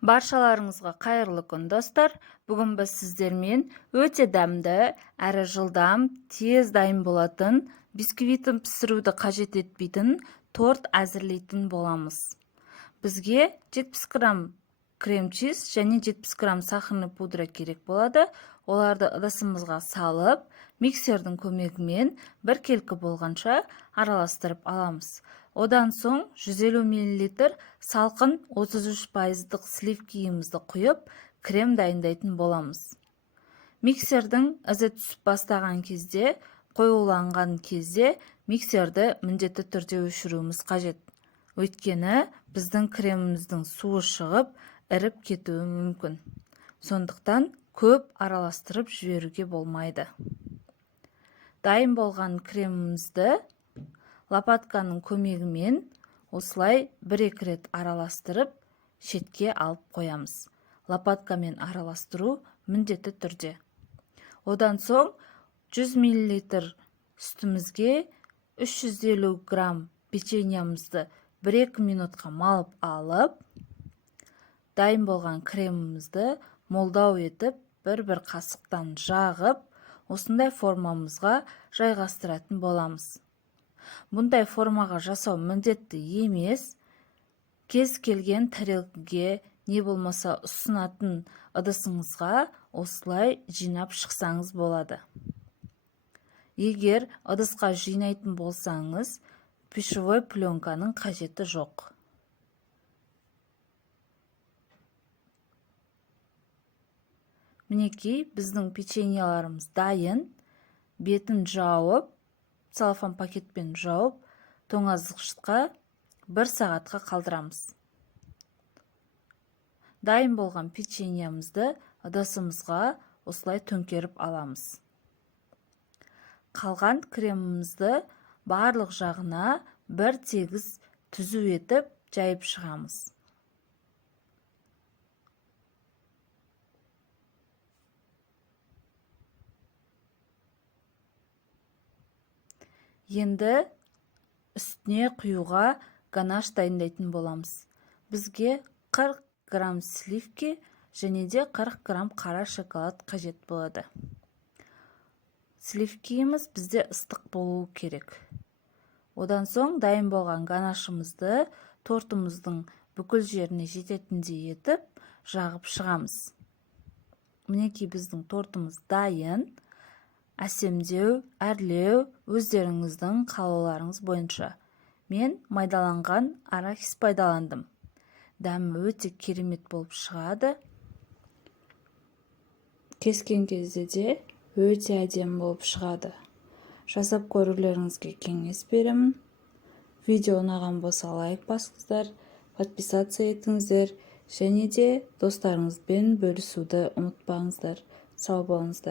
Баршаларыңызға қайырлы күн достар. Бүгін біз сіздермен өте дәмді, әрі жылдам, тез дайын болатын, бисквитін пісіруді қажет етпейтін торт әзірлейтін боламыз. Бізге 70 грамм крем-чиз және 70 грамм сахарный пудра керек болады. Оларды ыдысымызға салып, миксердің көмегімен бір келкі болғанша араластырып аламыз. Одан соң 150 мл салқын 33%-дық сливкиімізді құйып, крем дайындайтын боламыз. Миксердің ізі түсіп бастаған кезде, қоюланған кезде миксерді міндетті түрде өшіруіміз қажет. Өйткені біздің креміміздің суы шығып, іріп кетуі мүмкін. Сондықтан көп араластырып жіберуге болмайды. Дайын болған кремімізді лопатканың көмегімен осылай 1-2 рет араластырып, шетке алып қоямыз. Лопаткамен араластыру міндетті түрде. Одан соң 100 мл сүтімізге 350 грамм печеньямызды 1-2 минутқа малып алып, дайын болған кремімізді молдау етіп, бір-бір қасықтан жағып, осындай формамызға жайғастыратын боламыз. Бұндай формаға жасау міндетті емес, кез келген тарелкеге не болмаса ұсынатын ыдысыңызға осылай жинап шықсаңыз болады. Егер ыдысқа жинайтын болсаңыз, пищевой пленканың қажеті жоқ. Мінекей, біздің печеньяларымыз дайын. Бетін жауып, целлофан пакетпен жауып, тоңазытқышқа 1 сағатқа қалдырамыз. Дайын болған печеньямызды ыдысымызға осылай төңкеріп аламыз. Қалған кремімізді барлық жағына бір тегіс түзу етіп жайып шығамыз. Енді үстіне құюға ганаш дайындайтын боламыз. Бізге 40 грамм сливки және де 40 грамм қара шоколад қажет болады. Сливкиіміз бізде ыстық болуы керек. Одан соң дайын болған ганашымызды тортымыздың бүкіл жеріне жететіндей етіп жағып шығамыз. Мінекей біздің тортымыз дайын. Әсемдеу, әрлеу өздеріңіздің қалауларыңыз бойынша. Мен майдаланған арахис пайдаландым. Дәмі өте керемет болып шығады. Кескен кезде де өте әдемі болып шығады. Жасап көрулеріңізге кеңес беремін. Видео ұнаған болса лайк басыңыздар, подписаться етіңіздер және де достарыңызбен бөлісуді ұмытпаңыздар. Сау болыңыздар.